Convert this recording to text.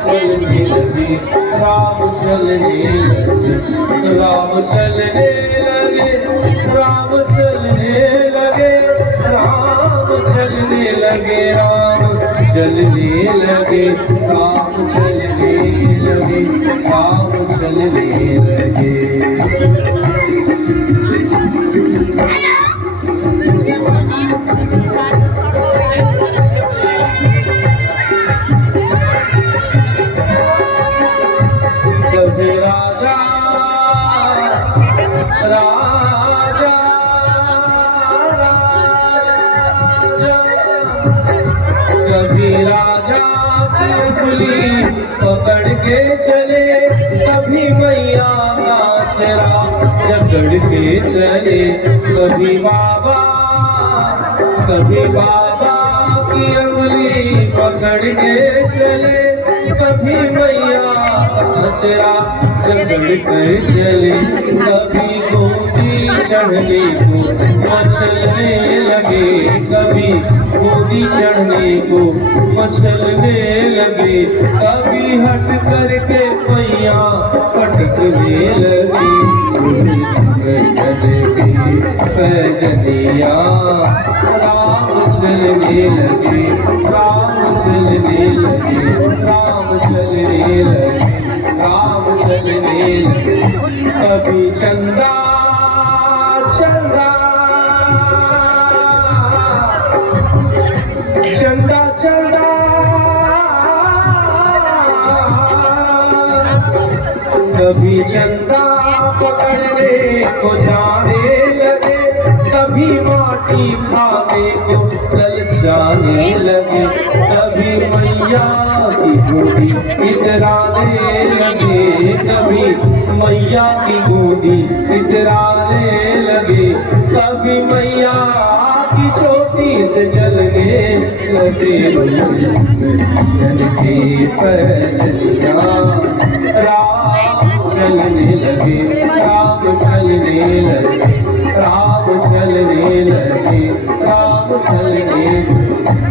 चलने लगे, राम चलने लगे, राम चलने लगे, राम चलने लगे, राम चलने लगे, राम चलने लगे, राम चलने लगे, राम चलने लगे। कभी राजा राजा कभी राजा चुगली पकड़ के चले, कभी मैया का चरा जकड़ के चले, कभी बाबा की उंगली पकड़ के चले, कभी मैया चरा जकड़ के चले, कभी गोदी चढ़ने को मचलने लगे, कभी गोदी चढ़ने को मचलने लगे, कभी हट करके मैया पटकने लगी, पैजनिया राम चलने लगे, राम चलने लगे, राम चलने लगे, राम चलने लगे। कभी चंदा चंदा चंदा चंदा कभी चंदा पकड़ने को जाने लगे, कभी माटी खाने को ललचाने लगे, कभी मैया की गोदी इतराने लगे, कभी मैया की गोदी इतराने लगे, कभी मैया की चोटी से जलने लगे, चलते पैदलिया राम चलने लगे।